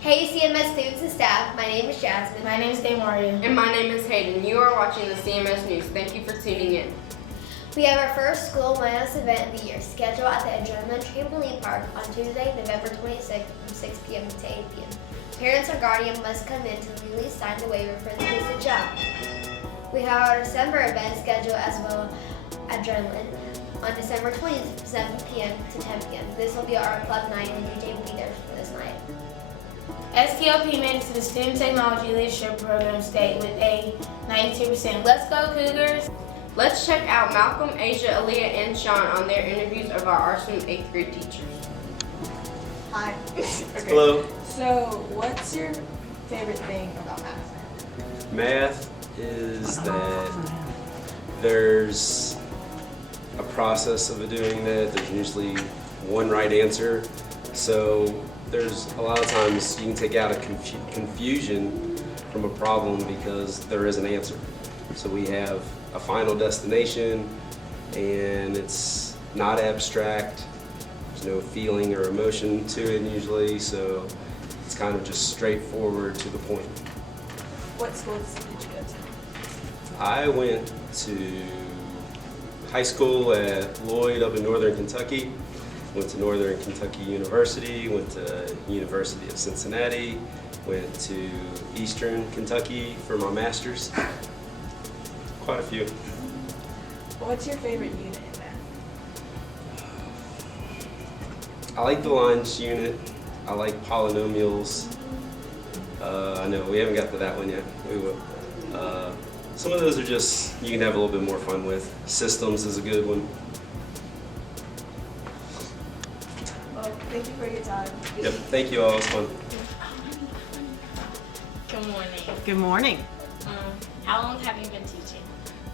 Hey CMS students and staff, my name is Jasmine. My name is Damaria. And my name is Hayden. You are watching the CMS News. Thank you for tuning in. We have our first school wellness event of the year scheduled at the Adrenaline Trampoline Park on Tuesday, November 26th from 6 p.m. to 8 p.m. Parents or guardian must come in to legally sign the waiver for the visit job. We have our December event scheduled as well, Adrenaline, on December 20th from 7 p.m. to 10 p.m. This will be our club night and DJ will be there for this night. STLP made it to the STEM Technology Leadership Program state with a 92%. Let's go Cougars! Let's check out Malcolm, Asia, Aaliyah, and Sean on their interviews of our awesome 8th grade teachers. Hi. Okay. Hello. So, what's your favorite thing about math? Math is that there's a process of doing that. There's usually one right answer. So there's a lot of times you can take out a confusion from a problem because there is an answer. So we have a final destination and it's not abstract. There's no feeling or emotion to it usually, so it's kind of just straightforward to the point. What schools did you go to? I went to high school at Lloyd up in Northern Kentucky, went to Northern Kentucky University, went to University of Cincinnati, went to Eastern Kentucky for my master's. Quite a few. What's your favorite unit in math? I like the lines unit. I like polynomials. I know we haven't got to that one yet. We will. Some of those are just you can have a little bit more fun with. Systems is a good one. Well, thank you for your time. Yep. Thank you all. It was fun. Good morning. Good morning. How long have you been teaching?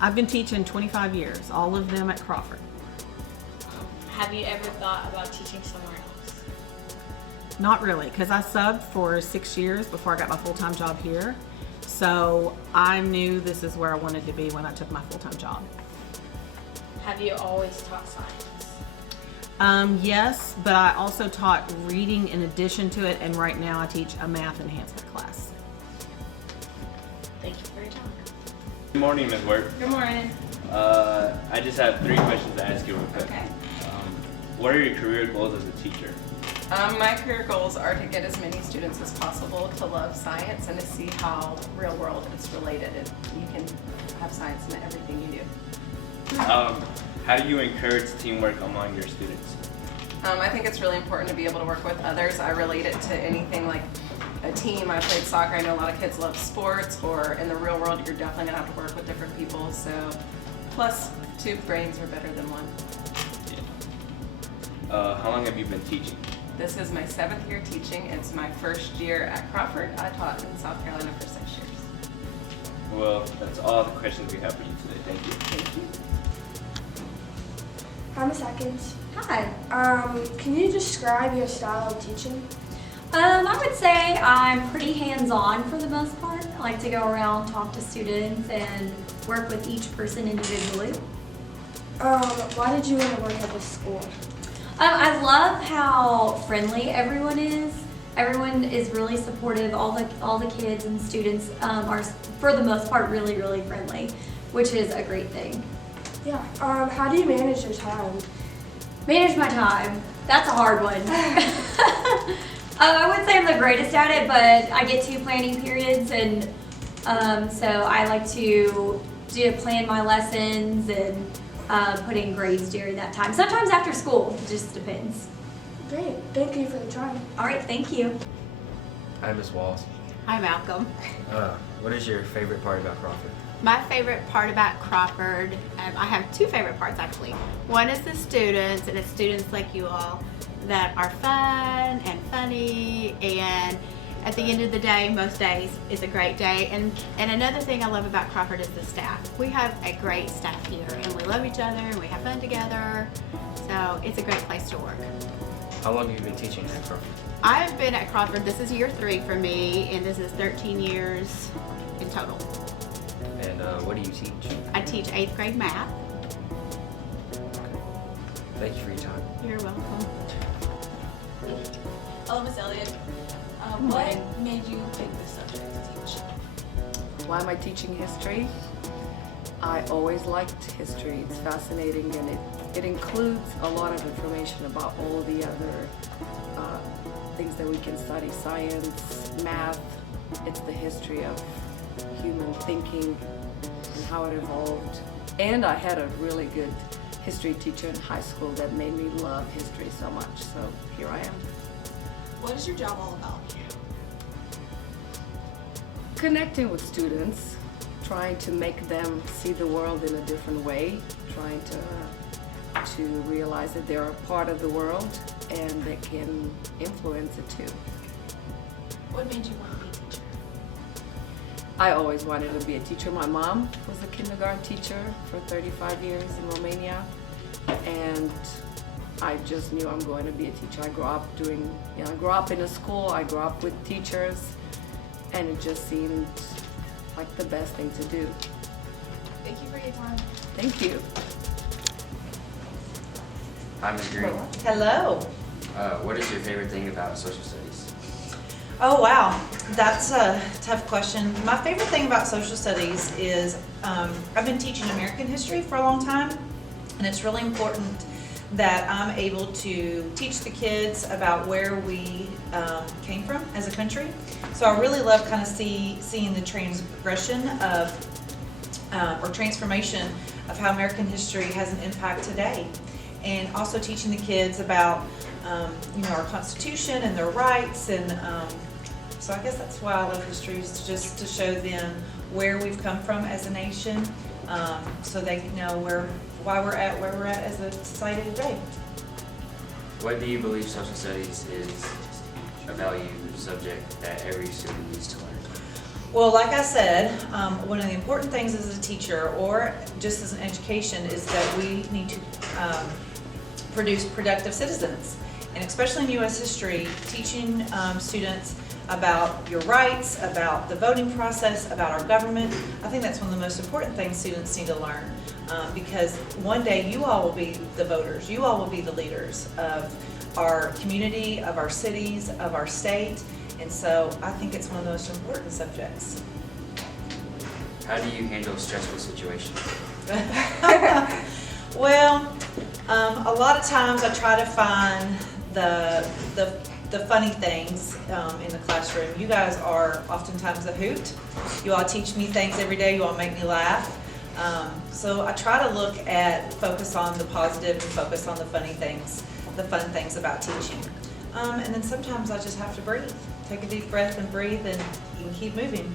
I've been teaching 25 years, all of them at Crawford. Have you ever thought about teaching somewhere else? Not really, because I subbed for 6 years before I got my full-time job here. So I knew this is where I wanted to be when I took my full-time job. Have you always taught science? Yes, but I also taught reading in addition to it, and right now I teach a math enhancement class. Thank you for your time. Good morning, Ms. Ward. Good morning. I just have 3 questions to ask you real quick. Okay. What are your career goals as a teacher? My career goals are to get as many students as possible to love science and to see how real world is related, and you can have science in everything you do. How do you encourage teamwork among your students? I think it's really important to be able to work with others. I relate it to anything like a team. I played soccer. I know a lot of kids love sports, or in the real world you're definitely going to have to work with different people. So plus 2 brains are better than 1. How long have you been teaching? This is my 7th year teaching. It's my first year at Crawford. I taught in South Carolina for 6 years. Well, that's all the questions we have for you today. Thank you. Thank you. Hi, Ms. Atkins. Hi. Can you describe your style of teaching? I would say I'm pretty hands-on for the most part. I like to go around, talk to students, and work with each person individually. Why did you want to work at this school? I love how friendly everyone is. Everyone is really supportive. All the kids and students are, for the most part, really, really friendly, which is a great thing. Yeah. How do you manage your time? Manage my time. That's a hard one. I wouldn't say I'm the greatest at it, but I get 2 planning periods, and so I like to plan my lessons and put in grades during that time. Sometimes after school, it just depends. Great. Thank you for the time. All right, thank you. Hi, Ms. Walls. Hi, Malcolm. What is your favorite part about Crawford? My favorite part about Crawford, I have 2 favorite parts actually. One is the students, and it's students like you all that are fun and funny, and at the end of the day, most days is a great day. And another thing I love about Crawford is the staff. We have a great staff here, and we love each other, and we have fun together, so it's a great place to work. How long have you been teaching at Crawford? I've been at Crawford, this is year 3 for me, and this is 13 years in total. And what do you teach? I teach 8th grade math. Thank you for your time. You're welcome. Hello, Miss Elliott. What made you pick this subject to teach? Why am I teaching history? I always liked history. It's fascinating, and it includes a lot of information about all the other things that we can study, science, math. It's the history of human thinking and how it evolved. And I had a really good history teacher in high school that made me love history so much, so here I am. What is your job all about? Connecting with students, trying to make them see the world in a different way, trying to realize that they're a part of the world and they can influence it too. What made you want to be a teacher? I always wanted to be a teacher. My mom was a kindergarten teacher for 35 years in Romania, and I just knew I'm going to be a teacher. I grew up in a school, I grew up with teachers, and it just seemed like the best thing to do. Thank you for your time. Thank you. Hi, Ms. Green. Hello. What is your favorite thing about social studies? Oh, wow. That's a tough question. My favorite thing about social studies is I've been teaching American history for a long time, and it's really important that I'm able to teach the kids about where we came from as a country. So I really love kind of seeing the transgression of, or transformation of how American history has an impact today. And also teaching the kids about, our Constitution and their rights. And so I guess that's why I love history, is just to show them where we've come from as a nation, so they can know why we're at where we're at as a society today. What do you believe social studies is a valued subject that every student needs to learn? Well, like I said, one of the important things as a teacher or just as an education is that we need to produce productive citizens. And especially in U.S. history, teaching students about your rights, about the voting process, about our government, I think that's one of the most important things students need to learn. Because one day you all will be the voters, you all will be the leaders of our community, of our cities, of our state. And so I think it's one of the most important subjects. How do you handle stressful situations? Well, a lot of times I try to find the funny things in the classroom. You guys are oftentimes a hoot. You all teach me things every day. You all make me laugh. So I try to focus on the positive and focus on the funny things, the fun things about teaching. And then sometimes I just have to breathe. Take a deep breath and breathe, and you can keep moving.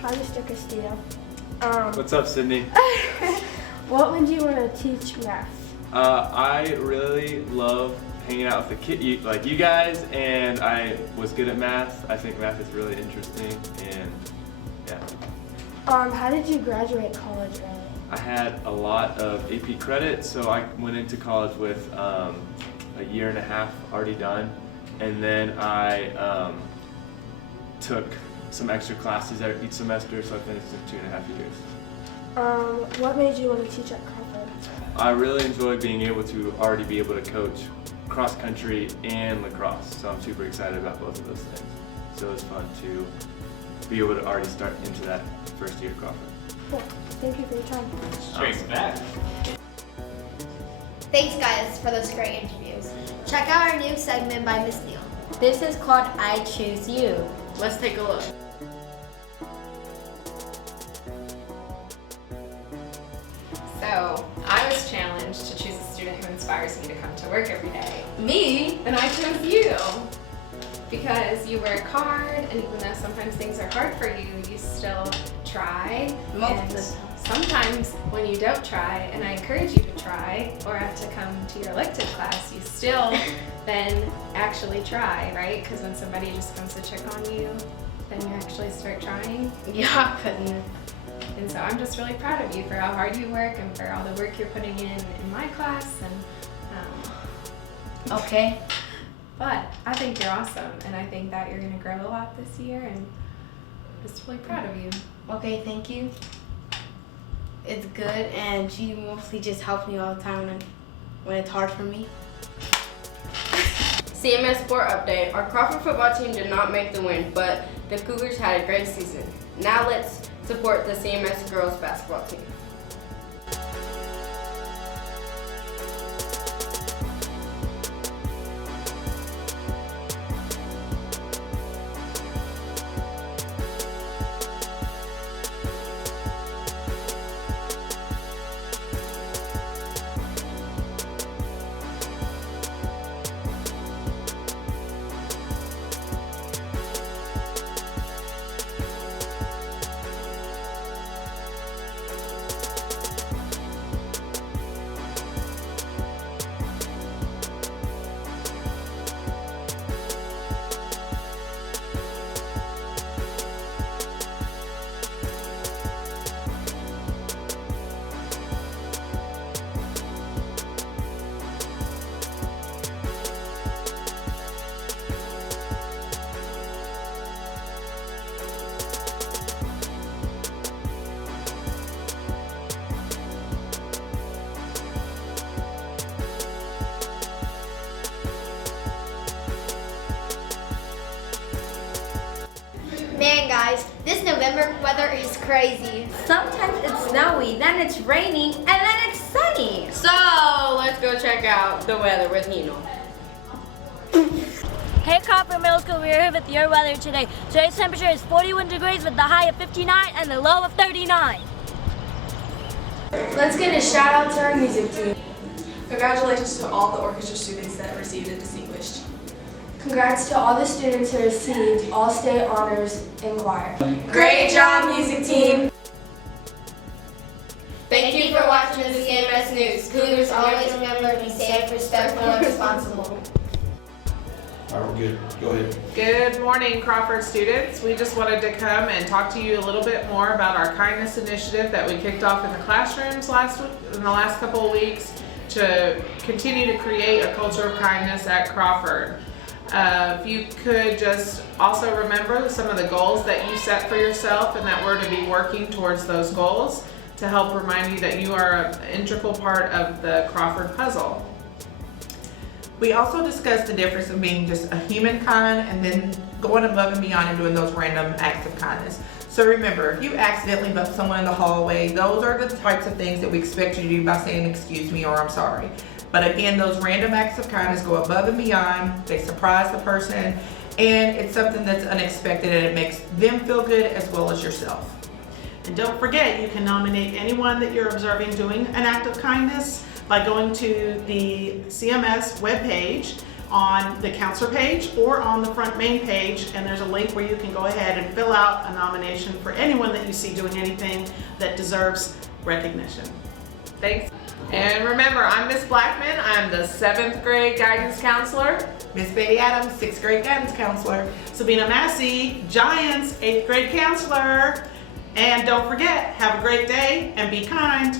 Hi, Mr. Castillo. What's up, Sydney? What made you want to teach math? I really love hanging out with the kids, like you guys, and I was good at math. I think math is really interesting, and yeah. How did you graduate college early? I had a lot of AP credit, so I went into college with a year and a half already done, and then I took some extra classes each semester, so I finished in 2.5 years. What made you want to teach at Crawford? I really enjoy being able to already be able to coach cross country and lacrosse, so I'm super excited about both of those things. So it's fun to be able to already start into that first year at Crawford. Cool. Thank you for your time. Straight back. Thanks, guys, for those great interviews. Check out our new segment by Miss Neal. This is called I Choose You. Let's take a look. So, I was challenged to choose a student who inspires me to come to work every day. Me? And I chose you. Because you work hard, and even though sometimes things are hard for you, you still try. And sometimes when you don't try, and I encourage you to try, or have to come to your elective class, you still then actually try, right? Because when somebody just comes to check on you, then you actually start trying. Yeah. And so I'm just really proud of you for how hard you work and for all the work you're putting in my class. And Okay. but I think you're awesome, and I think that you're going to grow a lot this year, and I'm just really proud of you. Okay, thank you. It's good, and she mostly just helps me all the time when it's hard for me. CMS Sport Update. Our Crawford football team did not make the win, but the Cougars had a great season. Now let's support the CMS girls basketball team. Man, guys, this November weather is crazy. Sometimes it's snowy, then it's raining, and then it's sunny. So let's go check out the weather with Nino. Hey Crawford Middle School, we're here with your weather today. Today's temperature is 41 degrees with the high of 59 and the low of 39. Let's get a shout out to our music team. Congratulations to all the orchestra students that received a distinguished. Congrats to all the students who received all state honors in choir. Great job, music team! Thank you for watching the CMS News. Cougars always remember to be safe, respectful, and responsible. All right, we're good. Go ahead. Good morning, Crawford students. We just wanted to come and talk to you a little bit more about our kindness initiative that we kicked off in the classrooms in the last couple of weeks to continue to create a culture of kindness at Crawford. If you could just also remember some of the goals that you set for yourself and that we're to be working towards those goals to help remind you that you are an integral part of the Crawford puzzle. We also discussed the difference of being just a humankind and then going above and beyond and doing those random acts of kindness. So remember, if you accidentally bump someone in the hallway, those are the types of things that we expect you to do by saying excuse me or I'm sorry. But again, those random acts of kindness go above and beyond, they surprise the person, and it's something that's unexpected and it makes them feel good as well as yourself. And don't forget, you can nominate anyone that you're observing doing an act of kindness by going to the CMS webpage on the counselor page or on the front main page, and there's a link where you can go ahead and fill out a nomination for anyone that you see doing anything that deserves recognition. Thanks. And remember, I'm Miss Blackman. I'm the 7th grade guidance counselor. Miss Betty Adams, 6th grade guidance counselor. Sabina Massey, Giants, 8th grade counselor. And don't forget, have a great day and be kind.